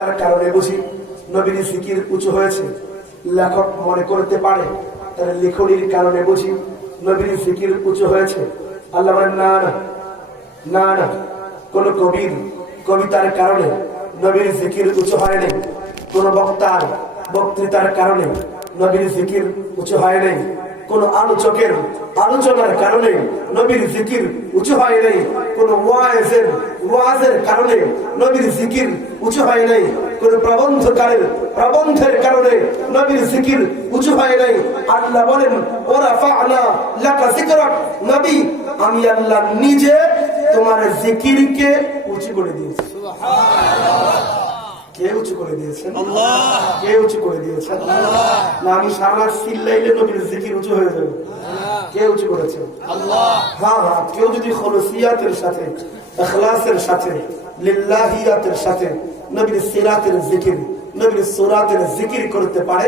তার কারণে বুঝি নবীর জিকির উঁচু হয়েছে। লেখক মনে করতে পারে তার লেখনির কারণে বুঝি নবীর জিকির উঁচু হয়েছে। আল্লাহ বলেন না না না না, কোন কবির কবিতার কারণে নবীর জিকির উঁচু হয়নি, কোন বক্তার বক্তৃতার কারণে নবীর জিকির উঁচু হয় নাই, কোন আলোচকের আলোচনার কারণে নবীর জিকির উঁচু হয় নাই, কোন ওয়াজের কারণে নবীর জিকির উঁচু হয় নাই, কোন প্রবন্ধকারের প্রবন্ধের কারণে নবীর জিকির উঁচু হয় নাই। আল্লাহ বলেন ওয়ারাফা'না লাকা যিকরাক, নবী আমি আল্লাহ নিজে তোমার জিকিরকে উঁচু করে দিয়েছি। সুবহানাল্লাহ। কে উঁচু করে দিয়েছেন? আল্লাহ। কে উঁচু করে দিয়েছেন? আল্লাহ। না আমি সারা চিল্লাইলে নবীর জিকির উঁচু হয়ে যাবে? কে উঁচু করেছেন? আল্লাহ। হ্যাঁ হ্যাঁ, কেউ যদি খুলুসিয়াতের সাথে ইখলাসের সাথে লিল্লাহিয়াতের সাথে নবীর সিরাতের জিকির নবীর সূরাতের জিকির করতে পারে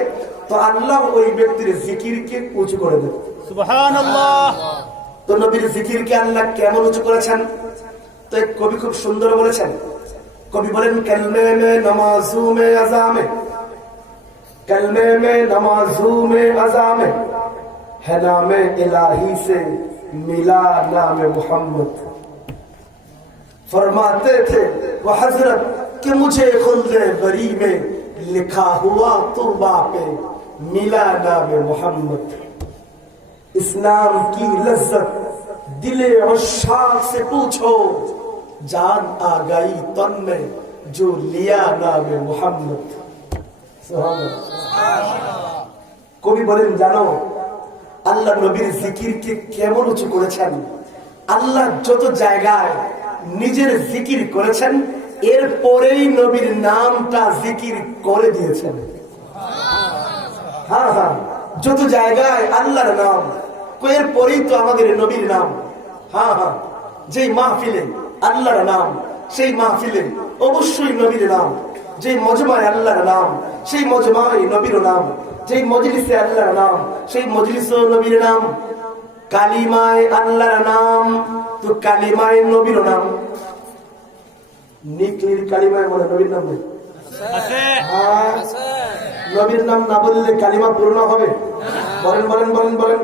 তো আল্লাহ ওই ব্যক্তির জিকিরকে উঁচু করে দেবে। সুবহানাল্লাহ। তো নবীর জিকিরকে আল্লাহ কেমন উঁচু করেছেন? তো এক কবি খুব সুন্দর বলেছেন। कभी बोले कलमे में नमाजू में अज़ा में, कलमे में नमाजू में अज़ा में है नाम इलाही से मिला नाम मोहम्मद। फरमाते थे वो हजरत कि मुझे खुल्दे बरी में लिखा हुआ तुरबा पे मिला नाम मोहम्मद। इस नाम की लज्जत दिले उश्शाक से पूछो, जान आ गई तन में जो लिया नामे मोहम्मद। কবি বলেন জানো আল্লাহ নবীর জিকিরকে কেমন উঁচু করেছেন? আল্লাহ যত জায়গায় নিজের জিকির করেছেন এরপরেই নবীর নামটা জিকির করে দিয়েছেন। হ্যাঁ হ্যাঁ, যত জায়গায় আল্লাহর নাম এরপরেই তো আমাদের নবীর নাম। হ্যাঁ হ্যাঁ, যেই মাহফিলে আল্লাহর নাম সেই মাহফিলে অবশ্যই নবীর নাম, যেই মজমায় আল্লাহর নাম সেই মজমায় নবীর নাম, যেই মজলিসে আল্লাহর নাম সেই মজলিসে নবীর নাম। কালিমায় আল্লাহর নাম তো কালিমায় নবীর নাম। নিকলির কালিমায় বলে নবীর নাম নেই? আছে। নবীর নাম না বললে কালিমা পূর্ণ হবে? বলেন বলেন বলেন বলেন।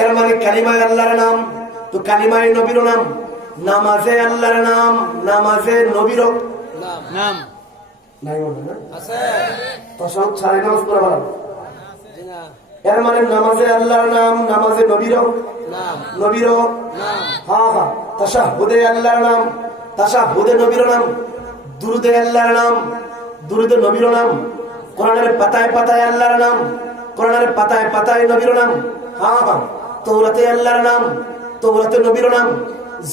এর মানে কালিমায় আল্লাহর নাম তো কালিমায় নবীর নাম। নামাজে আল্লাহর নাম নামাজে নবীর নাম নাই বলে না? আছে। তাশাহুদ ছাড়াই নামাজ পড়া ভালো? জি না। এর মানে নামাজে আল্লাহর নাম নামাজে নবীর নাম নবীর নাম। হ্যাঁ হ্যাঁ, তাশাহুদে আল্লাহর নাম তাশাহুদে নবীর নাম, দুরুদে আল্লাহর নাম দুরুদে নবীর নাম, কোরআনের পাতায় পাতায় আল্লাহর নাম কোরআনের পাতায় পাতায় নবীর নাম। হ্যাঁ হ্যাঁ, তাওরাতে আল্লাহর নাম তাওরাতে নবীর নাম,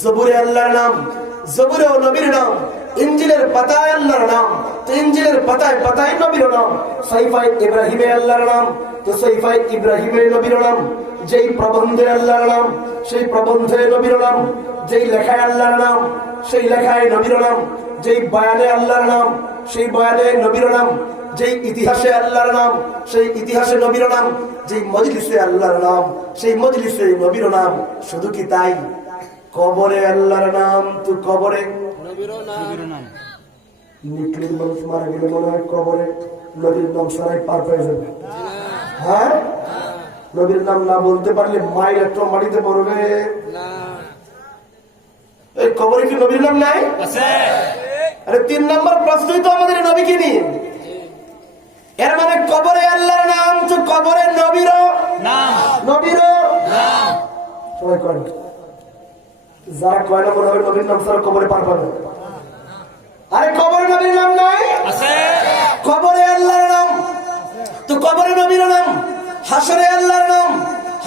জবুরে আল্লাহর নাম জবুরেও নবীর নাম, ইনজিলের পাতায় আল্লাহর নাম তো ইনজিলের পাতায় পাতায় নবীর নাম। সাইফায়ে ইব্রাহিমে আল্লাহর নাম তো সাইফায়ে ইব্রাহিমে নবীর নাম। যেই প্রবন্ধে আল্লাহর নাম সেই প্রবন্ধে নবীর নাম, যেই লেখায় আল্লাহর নাম সেই লেখায় নবীর নাম, যেই বয়ানে আল্লাহর নাম সেই বয়ানে নবীর নাম, যেই ইতিহাসে আল্লাহর নাম সেই ইতিহাসে নবীর নাম, যেই মজলিসে আল্লাহর নাম সেই মজলিসে নবীর নাম। শুধু কি তাই, কবরে আল্লাহর নাম তো কবরে নবীর নাম। নিকলির মানুষ মারা গেলে মনে হয় কবরে নবীর নাম সারাই পার পেয়ে যাবে। হ্যাঁ, নবীর নাম না বলতে পারলে মায়ের একটা মাটিতে পড়বে না। এই কবরে কি নবীর নাম নাই? আছে। আরে 3 নম্বর প্রশ্নই তো আমাদের নবীকে নিয়ে। এর মানে কবরে আল্লাহর নাম তো কবরে নবীর নাম নবীর নাম। সবাই করেন, যারা কয় না মনে হবে নবীর নাম ছাড়া কবরে পার পাবে। আরে কবরে নবীর নাম নাই? আছে। কবরে আল্লাহর নাম তো কবরে নবীর নাম, হাসরে আল্লাহর নাম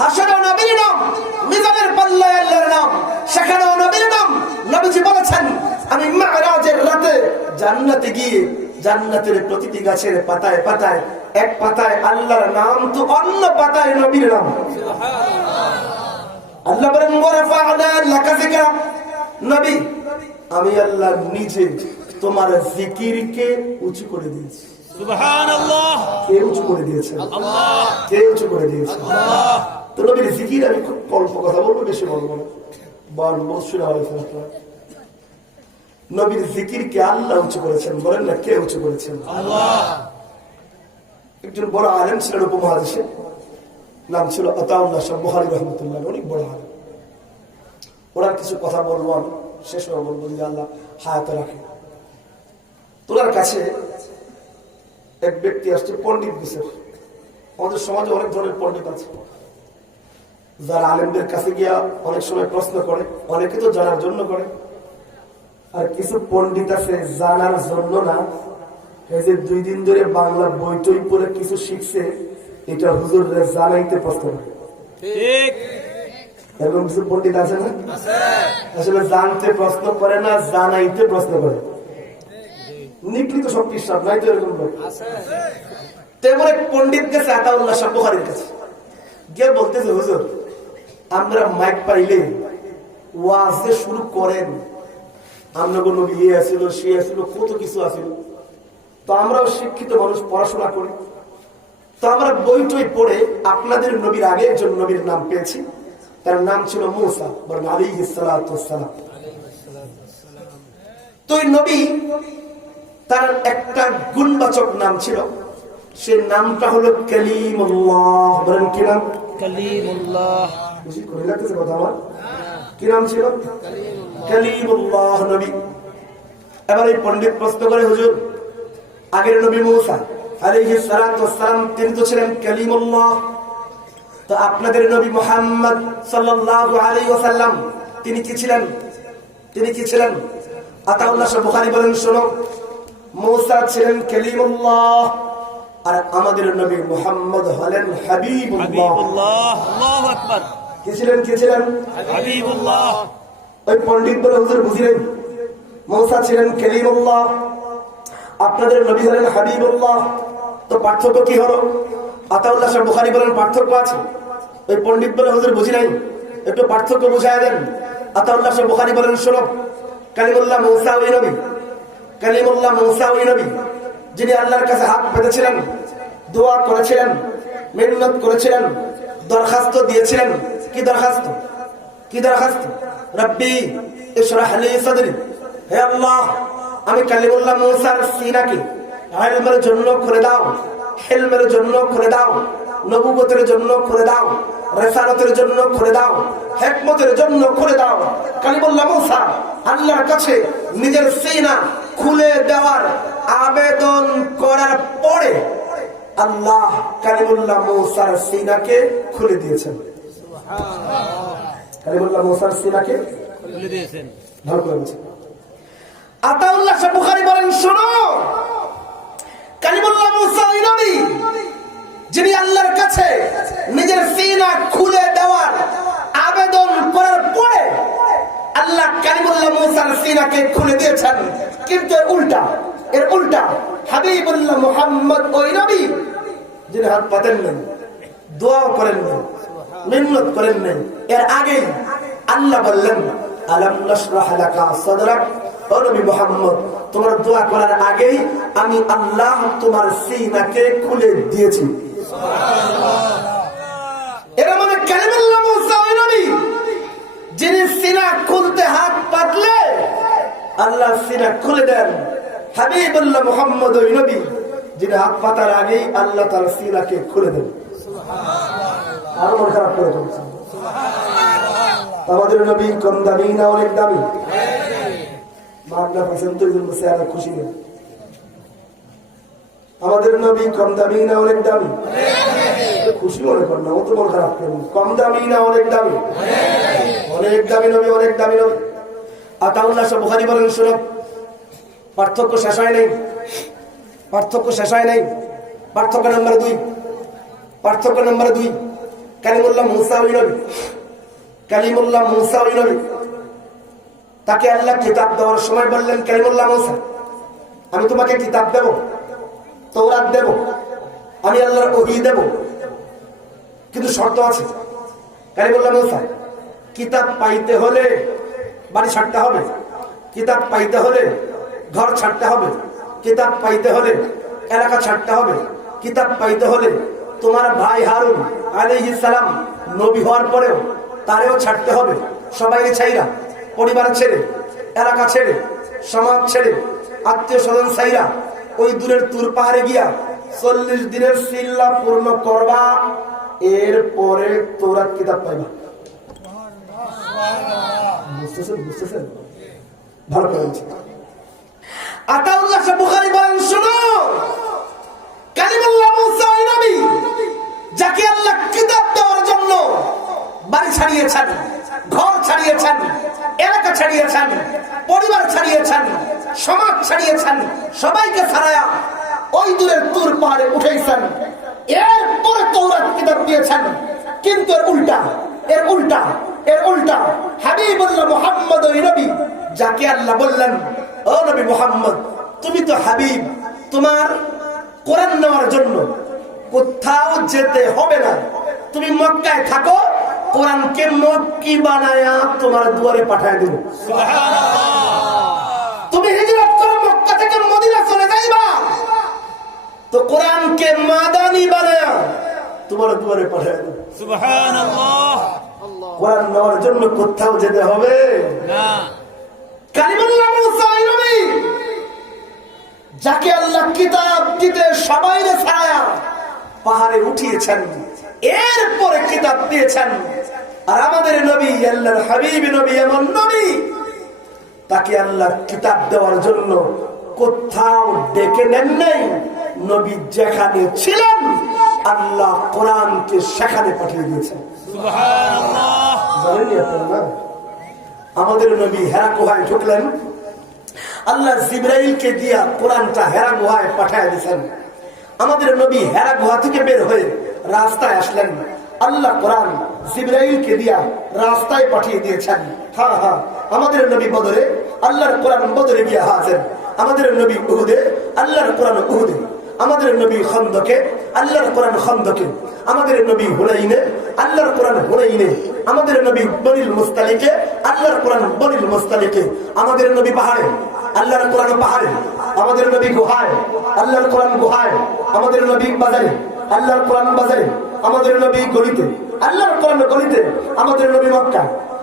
হাসরে নবীর নাম, মিজানের পাল্লায় আল্লাহর নাম সেখানেও নবীর নাম। নবীজি বলেছেন আমি মিরাজের রাতে জান্নাতে গিয়ে জান্নাতের প্রতিটি গাছের পাতায় পাতায় এক পাতায় আল্লাহর নাম তো অন্য পাতায় নবীর নাম। আল্লাহ বলেন ওয়ারাফা'না লাকা যিকরাক, নবী আমি আল্লাহ নিজে তোমার জিকিরকে উঁচু করে দিয়েছি। সুবহানাল্লাহ। কে উঁচু করে দিয়েছে? আল্লাহ। কে উঁচু করে দিয়েছে? আল্লাহ। তো নবীর জিকির আমি খুব অল্প কথা বলবো, বেশি বলবো না। বলবো শুনে হয়েছে নবীর জিকিরকে আল্লাহ উঁচু করেছেন, বলেন না কে উঁচু করেছেন? আল্লাহ। একজন বড় আলেম ছিলেন উপমহাদেশে, নাম ছিল আতাউল্লাহ শাহ বুখারী রহমতুল্লাহ, অনেক বড় আলেম। ওনার কিছু কথা বলবো, আমি শেষ হয়ে বলবো যে আল্লাহ হায়াতে রাখে। তোলার কাছে এক ব্যক্তি আসছে, পণ্ডিত বিশেষ। আমাদের সমাজে অনেক ধরনের পণ্ডিত আছে, যারা আলেমদের কাছে গিয়া অনেক সময় প্রশ্ন করে, অনেকে তো জানার জন্য করে, আর কিছু পণ্ডিত আছে জানার জন্য না, এই যে 2 দিন ধরে বাংলা বই টই পড়ে কিছু শিখছে, এটা হুজুররে জানাইতে প্রশ্ন করে। ঠিক এরকম কিছু পণ্ডিত আছে না? আসলে জানতে প্রশ্ন করে না, জানাইতে প্রশ্ন করে। নিকলি তো সব বিশ্বাস নাই তো, এরকম লোক তেমন এক পণ্ডিত গেছে আতাউল্লাহ শাহ বুখারীর কাছে, গিয়ে বলতেছে হুজুর, আমরা মাইক পাইলে ওয়াজ যে শুরু করেন, আমরা কোনো বিয়ে আসিল, সে আসিল, কত কিছু আসিল, তো আমরাও শিক্ষিত মানুষ, পড়াশোনা করি, তো আমরা বই টই পড়ে আপনাদের নবীর আগে একজন নবীর নাম পেয়েছি, তার নাম ছিল মূসা আলাইহিস সালাতু ওয়াস সালাম। তো এই নবী, তার একটা গুণবাচক নাম ছিল, সে নামটা হলো কালিমুল্লাহ। বলেন কি নাম? কালিমুল্লাহ। বুঝি করে লাগতেছে কথা আমার? কি নাম ছিল? কালিমুল্লাহ নবী। এবার এই পণ্ডিত প্রশ্ন করে, হুজুর, আগের নবী মূসা আলাইহিস সালাতু ওয়াস সালাম তিনি তো ছিলেন কালিমুল্লাহ, তো আপনাদের নবী মুহাম্মদ সাল্লাল্লাহু আলাইহি ওয়াসাল্লাম তিনি কি ছিলেন? তিনি কি ছিলেন? আতাউল্লাহ শাহ বুখারী বলেন, শোনো, মূসা ছিলেন কালিমুল্লাহ, আর আমাদের নবী মুহাম্মদ হলেন হাবিবুল্লাহ। আল্লাহু আকবার। কি ছিলেন? কি ছিলেন? হাবিবুল্লাহ। ওই পণ্ডিত বলে, হুজুর বুঝলেন, মূসা ছিলেন কালিমুল্লাহ, আপনাদের নবী হলেন হাবিবুল্লাহ, তো পার্থক্য কি হলো? আতাউল্লাহ শাহ বুখারী বলেন, পার্থক্য আছে। ওই পণ্ডিত বলে, হুজুর বুঝি নাই, একটু পার্থক্য বুঝায় দেন। আতাউল্লাহ শাহ বুখারী বলেন, শোনো, কালিমুল্লাহ মূসা ওই নবী, কালিমুল্লাহ মূসা ওই নবী যিনি আল্লাহর কাছে হাত পেতেছিলেন, দোয়া করেছিলেন, মিন্নত করেছিলেন, দরখাস্ত দিয়েছিলেন। কি দরখাস্ত? কি দরখাস্ত? রব্বি ইশরাহ লি সাদরি, হে আল্লাহ, আমি কালিমুল্লাহ মূসার সিনাকে ইলমের জন্য খুলে দাও, হিলমের জন্য খুলে দাও, নবুয়তের জন্য খুলে দাও, রিসালাতের জন্য খুলে দাও, হিকমতের জন্য খুলে দাও। কালিমুল্লাহ মূসা আল্লাহর কাছে নিজের সিনা খুলে দেওয়ার আবেদন করার পরে আল্লাহ কালিমুল্লাহ মূসার সিনাকে খুলে দিয়েছেন। সুবহানাল্লাহ। কালিমুল্লাহ মূসার সিনাকে খুলে দিয়েছেন। ভালো করে বলছেন। আতাউল্লাহ শাহ বুখারী বলেন, শোনো, কালিমুল্লাহ মূসা ওই নবী যিনি আল্লাহর কাছে নিজের সিনা খুলে দেওয়ার আবেদন করার পরে আল্লাহ কালিমুল্লাহ মূসার সিনাকে খুলে দিয়েছেন। কিন্তু এর উল্টা হাবিবুল্লাহ মুহাম্মদ ওই নবী যিনি হাত পাতেন না, দোয়া করেন না, মিন্নত করেন না, এর আগে আল্লাহ বললেন, আলাম নাশরাহ লাকা সাদরাক, ও নবী মুহাম্মদ, তোমার দোয়া করার আগেই আমি আল্লাহ তোমার সিনাকে খুলে দিয়েছি। সুবহানাল্লাহ। এর মানে কালিমুল্লাহ মূসা ওই নবী যিনি সিনা খুলতে হাত পাতলে আল্লাহ সিনা খুলে দেন। হাবিবুল্লাহ মুহাম্মদ ওই নবী যিনি হাত পাতার আগেই আল্লাহ তার সিনাকে খুলে দেন। সুবহানাল্লাহ। আরো মন খারাপ করে চলছে। সুবহানাল্লাহ। আমাদের নবী কম দামি না অনেক দামি? মাগনা পর্যন্ত চেহারা খুশি নেই। আমাদের নবী কম দামি না অনেক দামি? খুশি মনে কর না, অত মন খারাপ কেন? কম দামি না অনেক দামি? অনেক দামি নবী, অনেক দামি নবী। আতাউল্লাহ শাহ বুখারী বলেন, শোনো, পার্থক্য শেষ হয় নাই, পার্থক্য শেষ হয় নাই। পার্থক্য নাম্বার 2, পার্থক্য নাম্বার 2, কালিমুল্লাহ মূসা ওই নবী, কালিমুল্লাহ মূসা ওই নবী, তাকে আল্লাহ কিতাব দেওয়ার সময় বললেন, কালিমুল্লাহ মূসা, আমি তোমাকে কিতাব দেব, তাওরাত দেব, আমি আল্লাহর ওহী দেব, কিন্তু শর্ত আছে। কালিমুল্লাহ মূসা, কিতাব পাইতে হলে বাড়ি ছাড়তে হবে, কিতাব পাইতে হলে ঘর ছাড়তে হবে, কিতাব পাইতে হলে এলাকা ছাড়তে হবে, কিতাব পাইতে হলে তোমার ভাই হারুন আলাইহিস সালাম নবী হওয়ার পরেও তারেও ছাড়তে হবে। সবাই ছাইরা, পরিবার ছেড়ে, এলাকা ছেড়ে, সমাজ ছেড়ে, আত্মীয় স্বজন সাইরা ওই দূরের তুর পাহাড়ে গিয়া 40 দিনের সিল্লা পূর্ণ করবা, এরপরে তৌরাত কিতাব পাইবা। বুঝতেছেন? ভালো করে আতাউল্লাহ শাহ বুখারী বলেন, শুনো, কালিমুল্লাহ মুসা নবী যাকে আল্লাহ কিতাব দেওয়ার জন্য বাড়ি ছাড়িয়েছেন, ঘর ছাড়িয়েছেন, এলাকা ছাড়িয়েছেন, পরিবার ছাড়িয়েছেন, সমাজ ছাড়িয়েছেন, সবাইকে ছাড়ায়া ওই দূরের তুর পাহাড়ে উঠেছেন, এরপরে তৌরাত কিতাব দিয়েছেন। কিন্তু এর উল্টা হাবিবুল্লাহ মুহাম্মদ ওই নবী যাকে আল্লাহ বললেন, ও নবী মুহাম্মদ, তুমি তো হাবিব, তোমার কোরআন নেওয়ার জন্য কোথাও যেতে হবে না, তুমি মক্কায় থাকো, কোরআনকে মক্কি বানায়া তোমার দুয়ারে পাঠায় দেব। তুমি হিজরত করে মক্কা থেকে মদিনা চলে যাইবা, তো কোরআনকে মাদানী বানায়া তোমার দুয়ারে পাঠায় দেব। সুবহানাল্লাহ। কোরআন নেওয়ার জন্য কোথাও যেতে হবে না। কালিমুল্লাহ মুসা নবী যাকে আল্লাহ কিতাব দিতে সবাইরে ছায়া পাহাড়ে উঠিয়েছেন, এরপরে কিতাব দিয়েছেন। আর আমাদের নবী, আল্লাহর হাবিব নবী, এমন নবী তাকে আল্লাহ কিতাব দেওয়ার জন্য কোথাও ডেকে নেন নাই। নবী যেখানে ছিলেন আল্লাহ কোরআনকে সেখানে পাঠিয়ে দিয়েছেন। সুবহানাল্লাহ। জানেননি আপনারা? আমাদের নবী হেরা গুহায় ঢুকলেন, আল্লাহ জিবরাইলকে দিয়া কোরআনটা হেরা গুহায় পাঠিয়ে দিয়েছেন। আমাদের নবী হেরা গুহা থেকে বের হয়ে রাস্তায় আসলেন, আল্লাহ কোরআন জিবরাইলকে দিয়া রাস্তায় পাঠিয়ে দিয়েছেন। হ্যাঁ, আমাদের নবী বদরে, আল্লাহর কোরআন বদরে গিয়া হাজির। আমাদের নবী উহুদে, আল্লাহর কোরআন উহুদে। আমাদের নবী খন্দকে, আল্লাহর কোরআন খন্দকে। আমাদের নবী হুনাইনে, আল্লাহর কোরআন হুনাইনে। আমাদের নবী বনিল মুস্তালিকে, আল্লাহর কোরআন বনিল মুস্তালিকে। আমাদের নবী পাহাড়ে, আল্লাহর কোরআন পাহাড়ে। আমাদের নবী গুহায়, আল্লাহর কোরআন গুহায়। আমাদের নবী বাজারে, আল্লাহর কোরআন বাজারে। আমাদের নবী গলিতে, আল্লাহর কোরআন গলিতে। আমাদের নবী মক্কা,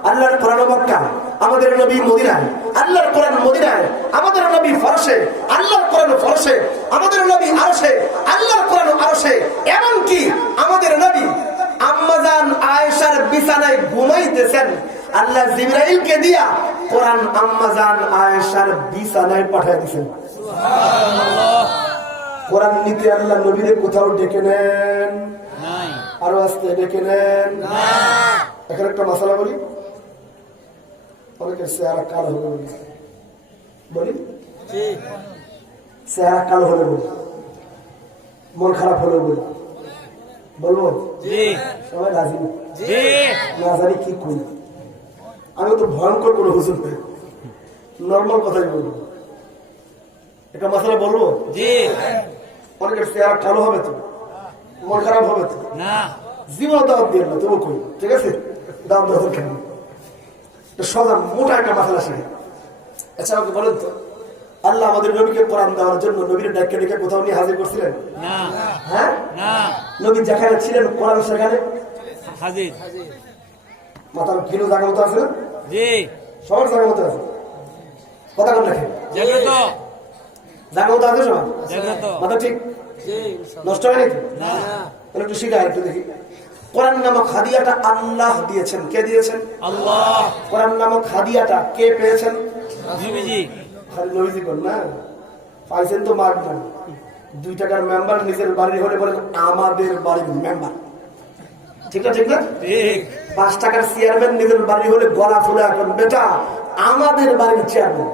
আল্লাহর কোরআন মক্কা। আমাদের নবী মদিনায়, আল্লাহর কোরআন মদিনায়। আমাদের নবী ফরসে, আল্লাহর কোরআন ফরসে। আমাদের নবী আরশে, আল্লাহর কোরআন আরশে। এমনকি আমাদের নবী আম্মাজান আয়েশার বিছানায় ঘুমাইতেছেন, আল্লাহ জিবরাইলকে দিয়া কোরআন আম্মাজান আয়েশার বিছানায় পাঠিয়ে দিয়েছেন। সুবহানাল্লাহ। কোরআন নিতে আল্লাহ নবীরে কোথাও ডেকে নেন নাই, আরো আস্তে ডেকে নেন না। এখন একটা মাসালা বলি, অনেকের চেহারা কালো হলে বলি, চেহারা কালো হলে বলি, মন খারাপ হলে বলি, বলবো সবাই রাজি না? জানি কি করি, আমি তো ভয়ঙ্কর কোনো হুজুর নেই, নর্মাল কথাই বলবো। একটা মাসালা বলবো, অনেকের চেহারা কালো হবে তো, মন খারাপ হবে তো না, জীবন দাওয়াত দিয়ে না তবু কই, ঠিক আছে? দাওয়াত দেওয়া কেন সজা মোটা একটা মাসালা শিখে। আচ্ছা আমাকে বলেন তো, আল্লাহ আমাদের নবীকে কোরআন দেওয়ার জন্য নবীর ডাক্কে ডেকে কোথাও নিয়ে হাজির করছিলেন? হ্যাঁ, নবী যেখানে ছিলেন কোরআন সেখানে হাজির। মাথার কিলো জায়গা মতো আছে না? সবার জায়গা মতো আছে। কথা কোন দেখে জায়গা মতো আছে সবার মাথা ঠিক নষ্ট হয় নাকি? তাহলে একটু শিখা, একটু দেখি। কোরআন নামক হাদিয়াটা আল্লাহ দিয়েছেন। কে দিয়েছেন? আল্লাহ। কোরআন নামক হাদিয়াটা কে পেয়েছেন? নবীজি। খালি নবীজি বল না, পাইছেন তো মার না। 2 টাকার মেম্বার নিজের বাড়ি হলে বলেন আমাদের বাড়ির মেম্বার, ঠিক না? ঠিক না? ঠিক। 5 টাকার চেয়ারম্যান নিজের বাড়ি হলে গলা ফুলে এখন বেটা আমাদের বাড়ির চেয়ারম্যান।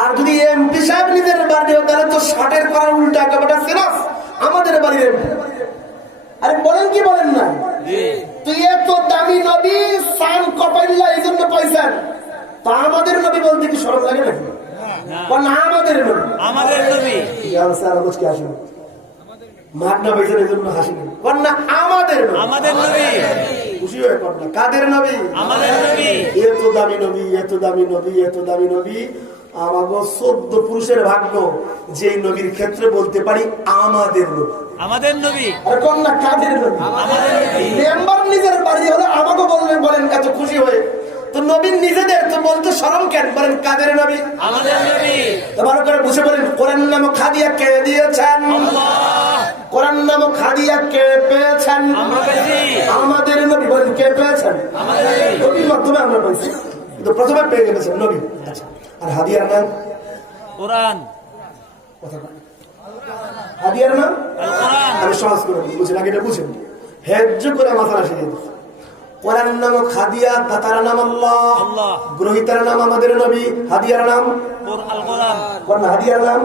আর যদি এমপি সাহেব নিজের বাড়ি হয় তাহলে তো 60-এর করার উল্টা বেটা সিরাস আমাদের বাড়ির এমপি। আরে বলেন কি বলেন না? তুই এত দামি নবী সান কপাইল্লা এই জন্য পাইছেন, তা আমাদের নবী বলতে কি শরম লাগে নাকি? না, আমাদের নবী, আমাদের নবী। স্যার আজকে আসেন মাঠ না পাইছেন এই জন্য হাসি নেই, না আমাদের নবী, আমাদের নবী। খুশি হয়ে পড় না, কাদের নবী? আমাদের নবী। এত দামি নবী, এত দামি নবী, এত দামি নবী। আমাগো 14 পুরুষের ভাগ্য যে নবীর ক্ষেত্রে বলতে পারি আমাদের নবী, আমাদের নবী। আর কোন না কাদের নবী? আমাদের নবী। মেম্বার নিজের বাড়ি হলে আমাকে বললেন, বলেন এত খুশি হয়ে তো নবী নিজেদের তো বলতে শরম কেন? বলেন কাদের নবী? আমাদের নবী। তোমার করে বুঝে বলেন কোরআন নামক হাদিয়া কে দিয়েছেন? কোরআন নামক হাদিয়া কে পেয়েছেন? আমাদের নবী। বলেন কে পেয়েছেন? নবীর মাধ্যমে আমরা পেয়েছি, কিন্তু প্রথমে পেয়ে গেছেন নবী। আর হাদিয়ার নাম কোরআন। হাদিয়ার নাম আমি সহজ করে বুঝি না, এটা বুঝেন হেজ্জ করে মাথা শিখিয়ে দিচ্ছি। কোরআন নামক হাদিয়া, দাতার নাম আল্লাহ, গ্রহীতার নাম আমাদের নবী, হাদিয়ার নাম কোরআন। হাদিয়ার নাম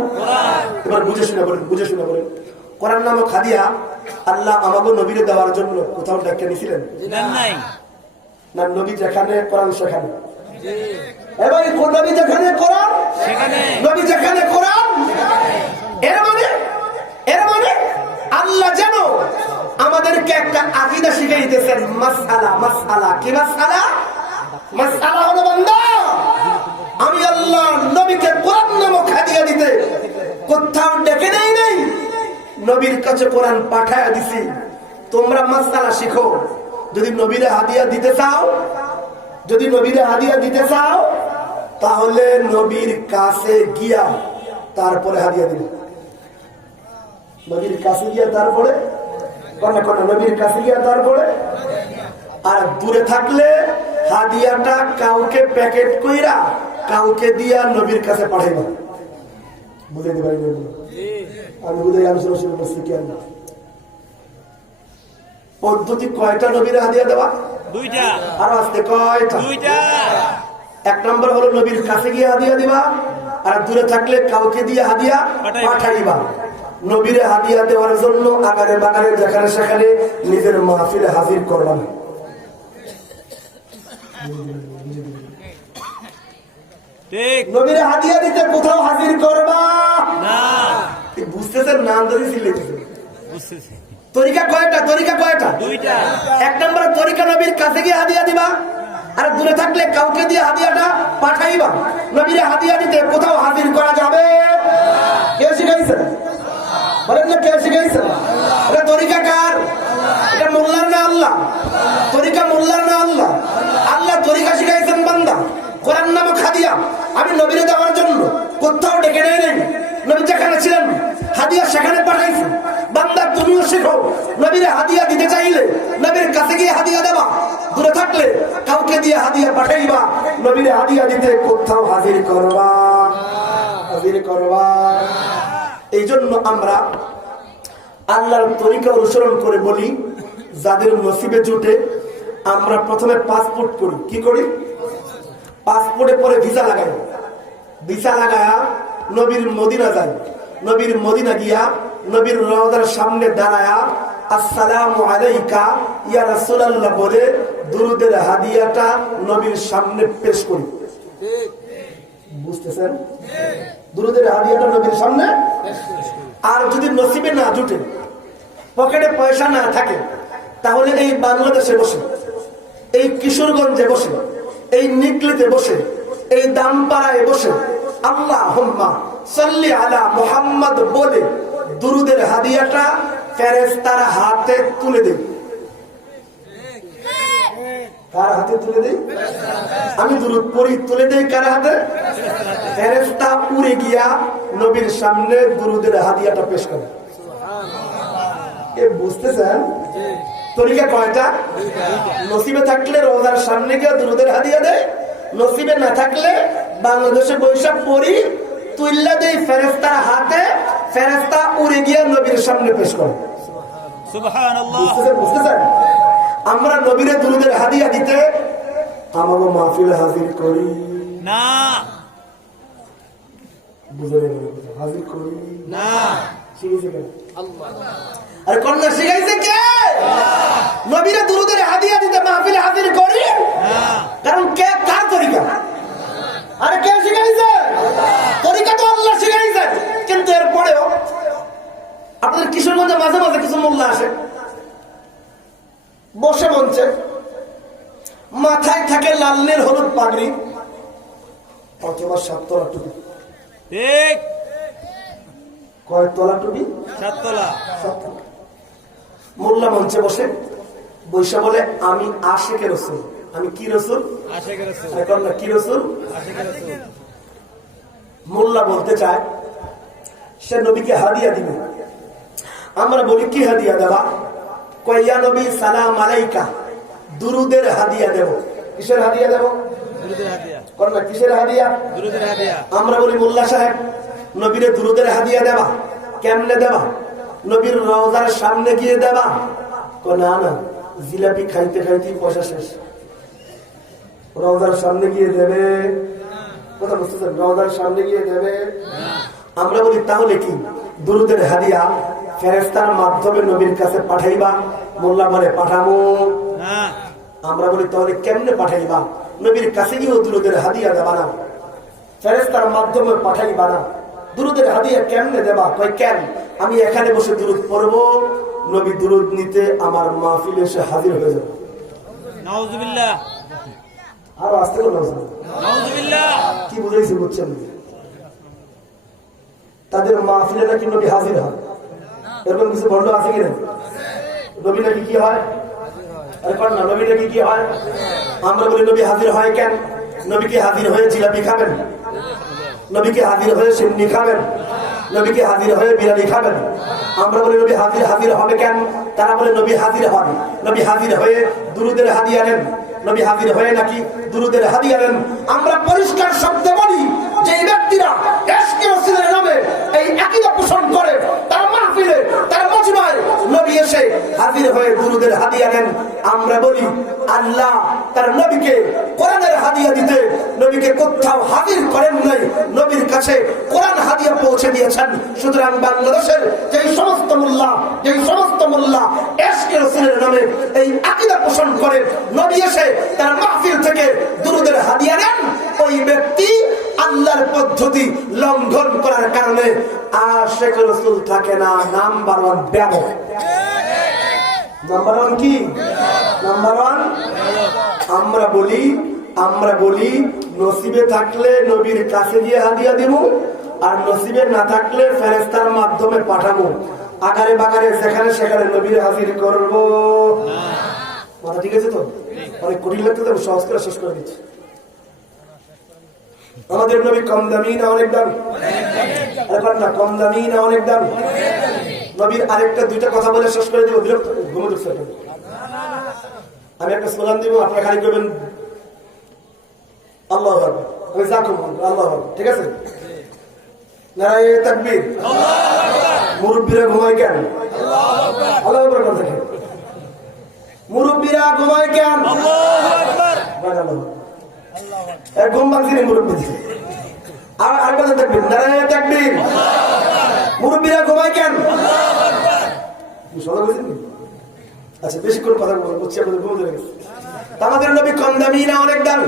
এবার বুঝে শুনে বলেন, বুঝে শুনে বলেন। কোরআন নামক হাদিয়া আল্লাহ আমাকে নবীরে দেওয়ার জন্য কোথাও ডাক্তার নিয়েছিলেন না? নবী যেখানে কোরআন সেখানে, এবার নবী যেখানে কোরআন নবী যেখানে কোরআন। এর মানে আল্লাহ যেন আমাদেরকে একটা আকীদা শিখিয়ে দিতেছেন। মাসআলা, মাসআলা কি? মাসআলা, মাসআলা হলো বান্দা আমি আল্লাহ নবীকে কোরআন নামক হাদিয়া দিতে কোথাও ডেকে নেই নাই, নবীর কাছে কোরআন পাঠায়া দিছি। তোমরা মাসআলা শিখো। যদি নবীরে হাদিয়া দিতে চাও, যদি নবীরে হাদিয়া দিতে চাও, তাহলে নবীর কাছে গিয়া তারপরে হাদিয়া দিবে। নবীর কাছে গিয়া তারপরে নবীর কাছে গিয়া তারপরে। আর দূরে থাকলে হাদিয়াটা কাউকে প্যাকেট কইরা কাউকে দিয়া নবীর কাছে পাঠাইবা। বুঝাইতে পারি আমি বুঝাই আলোচনা শুরু করছি কেন? পদ্ধতি কয়টা নবীর হাদিয়া দেওয়া? দুইটা। আর আসতে কয়টা? দুইটা। এক নম্বর হলো নবীর কাছে গিয়ে হাদিয়া দিবা, আর দূরে থাকলে কাউকে দিয়ে হাদিয়া পাঠাইবা। নবীরে হাদিয়া দেওয়ার জন্য আগারে বাগারে যেখানে সেখানে নিজের মাহফিলে হাজির করবা না। নবীরে হাদিয়া দিতে কোথাও হাজির করবা না। বুঝতেছেন? নাম ধরে সিলেটেছেন। তরিকা কয়টা? তরিকা কয়টা? দুইটা। এক নম্বর তরিকা নবীর কাছে গিয়ে হাদিয়া দিবা, আর দূরে থাকলে কাউকে দিয়ে হাদিয়াটা পাঠাইবা। নবীর হাদিয়া দিতে কোথাও হাজির করা যাবে? কে শিখাইছে? বলেন না, কে শিখাইছে? এটা তরিকা কার? এটা মোল্লার না আল্লাহ? তরিকা মোল্লার না আল্লাহ? আল্লাহ তরিকা শিখাইছেন বান্দা। কোরআন নামক হাদিয়া আমি নবীরে দেওয়ার জন্য কোথাও ডেকে নেই নাই। নবী যেখানে ছিলেন হাদিয়া সেখানে পাঠাইছে। বান্দা তুমিও শেখো, নবীরে হাদিয়া দিতে চাইলে নবীর কাছে গিয়ে হাদিয়া দেবা, দূরে থাকলে কাউকে দিয়ে হাদিয়া পাঠাইবা। নবীরে হাদিয়া দিতে কোথাও হাজির করবা, হাজির করবা। এই জন্য আমরা আল্লাহর তরিকা অনুসরণ করে বলি, যাদের নসিবে জুটে আমরা প্রথমে পাসপোর্ট করি। কি করি? পাসপোর্টে পরে ভিসা লাগাই। ভিসা লাগায়া নবীর মদিনা যাই। নবীর মদিনা গিয়া নবীর রওজার সামনে দাঁড়ায়া আসসালামু আলাইকা ইয়া রাসূলুল্লাহ বলে দুরুদের হাদিয়াটা নবীর সামনে পেশ করি। বুঝতেছেন? দুরুদের হাদিয়াটা নবীর সামনে। আর যদি নসিবে না জুটে, পকেটে পয়সা না থাকে, তাহলে এই বাংলাদেশে বসে, এই কিশোরগঞ্জে বসে, এই নিকলিতে বসে, এই দামপাড়ায় বসে আল্লাহুম্মা সাল্লি আলা মুহাম্মদ বলে দুরুদের হাদিয়াটা ফেরেশতার হাতে তুলে দেই। কার হাতে তুলে দেই? আমি দুরুদ পড়ি, তুলে দেই কার হাতে? ফেরেশতা উড়ে গিয়া নবীর সামনে দুরুদের হাদিয়াটা পেশ করে। এ বুঝতেছেন? তরিকা কয়টা? নসিবে থাকলে রোজার সামনে গিয়ে দুরুদের হাদিয়া দেয়, নসিবে না থাকলে বাংলাদেশে বৈশাখ পড়ি, তুইল্লা দেই ফেরেশতার হাতে, ফেরেশতা উড়ে গিয়ে নবীর সামনে পেশ করে। সুবহানাল্লাহ। বুঝতেছেন? আমরা নবীরে দুরুদের হাদিয়া দিতে আমাকে মাহফিলে হাজির করি না। বুঝলেন? হাজির করি না। শিখেছে কে? আল্লাহ। আর কন্যা শিখাইছে কে? নবীরে দুরুদের হাদিয়া দিতে মাহফিলে হাজির করি না। কারণ কে? কার তরিকা? আরে কে শিখাইছে? তরিকা তো আল্লাহ শিখাইছে। কিন্তু এরপরেও আপনাদের কিশোরগঞ্জে মাঝে মাঝে কিছু মোল্লা আসে, বসে মঞ্চে, মাথায় থাকে লাল নীল হলুদ পাগড়ি অথবা 7 তলা টুপি। ঠিক। কয় তলা টুপি? 7 তলা। মোল্লা মঞ্চে বসে বৈশা বলে আমি আশিকে রাসূল। আমি কি রসুল? আশিক রাসূল। এখন না কি রসুল? আশিক রাসূল। মোল্লা বলতে চায় সে নবীকে হাদিয়া দিবে। আমরা বলি কি হাদিয়া দেবা? কয়া নবী সালাম আলাইকা, দুরুদের হাদিয়া দেব। কিসের হাদিয়া দেব? দুরুদের হাদিয়া। করনা কিসের হাদিয়া? দুরুদের হাদিয়া। আমরা বলি মোল্লা সাহেব নবীরে দুরুদের হাদিয়া দেবা। কেমনে দেবা? নবীর রওজার সামনে গিয়ে দেবা? না না, জিলাপি খাইতে খাইতে পয়সা শেষ। রওজার সামনে গিয়ে দেবে? কথা বুঝতেছেন? রওজার সামনে গিয়ে দেবে? আমরা বলি তাহলে কি দুরুদের হাদিয়া ফেরেশতার মাধ্যমে নবীর কাছে পাঠাইবা? মোল্লা বলে পাঠাবো না। আমরা বলি তাহলে কেমনে পাঠাইবা? নবীর কাছে গিয়েও দুরুদের হাদিয়া দেবা না, ফেরেশতার মাধ্যমে পাঠাইবা না, দুরুদের হাদিয়া কেমনে দেবা? কয় কেন? আমি এখানে বসে দুরুদ পড়বো, নবী দুরুদ নিতে আমার মাহফিলে এসে হাজির হয়ে যাবে। নাউজুবিল্লাহ। আরো আসতে গেল নাউজুবিল্লাহ। কি বুঝাইছি বুঝছেন? তাদের মাহফিলে নাকি নবী হাজির হয়, এরকম কিছু বন্ধ আছে কিনা? নবী নাকি কি হয়? না, নবী নাকি কি হয়? আমরা বলি নবী হাজির হয় কেন? নবীকে হাজির হয়ে জিলাপি খাবেন, নবীকে হাজির হয়ে সিন্নি খাবেন, নবীকে হাজির হয়ে বিরিয়ানি খাবেন। আমরা বলি নবী হাজির হাজির হবে কেন? তারা বলে নবী হাজির হন, নবী হাজির হয়ে দুরুদের হাদিয়া নেন, নবী হাজির হয়ে নাকি দুরুদের হাদিয়া নেন। আমরা পরিষ্কার শব্দে বলি যে এই ব্যক্তিরা ইশকে রাসূলের নামে এই আকীদা পোষণ করে, তারা মাহফিলে তারা মজমায় নবী এসে হাজির হয়ে দুরুদের হাদিয়া নেন। আমরা বলি আল্লাহ তার নবীকে কোরআনের হাদিয়া দিতে নবীকে কোথাও হাজির করেন নাই, নবীর কাছে কোরআন হাদিয়া পৌঁছে দিয়েছেন। সুতরাং বাংলাদেশের যেই সমস্ত মোল্লা ইশকে রাসূলের নামে এই আকীদা পোষণ করে নবী এসে তার মাহফিল থেকে দুরুদের হাদিয়া নেন, ওই ব্যক্তি আল্লাহর পদ্ধতি লঙ্ঘন করার কারণে আশিক রাসূল থাকে না, নাম্বার 1 ব্যাপক। নাম্বার 1 কি? নাম্বার 1 আমরা বলি নসিবে থাকলে নবীর কাছে গিয়ে হাদিয়া দিব, আর নসিবে না থাকলে ফেরেশতার মাধ্যমে পাঠাবো। আকারে বাকারে যেখানে সেখানে নবীর হাজির করবো কথা ঠিক আছে তো? অনেক কঠিন লাগতে তো সহজ করে শেষ করে দিচ্ছি। আমাদের নবী কম দামি না অনেক দামি? না, কম দামি না অনেক দামি? নবীর আরেকটা দুইটা কথা বলে শেষ করে দিব। বিরক্ত ঘুমে দিচ্ছে। আমি একটা স্লোগান দিব, আপনারা খালি করবেন আল্লাহু আকবার। আমি যা করবো আল্লাহু আকবার, ঠিক আছে? নারায়ে তাকবীর। মুরব্বীরা ঘুমায় কেন? আল্লাহু আকবার কথা কেন? মুরব্বীরা ঘুমায় কেন? ঘুম ভাঙছি মুরব্বী। আর আরেকবার দেখবেন নারায়ে তাকবীর। মুরব্বীরা ঘুমায় কেন? আচ্ছা বেশি করে কথা বলবো, বুঝছি আপনাদের ঘুম ধরে গেছে। আমাদের নবী কম দামি না অনেক দামি?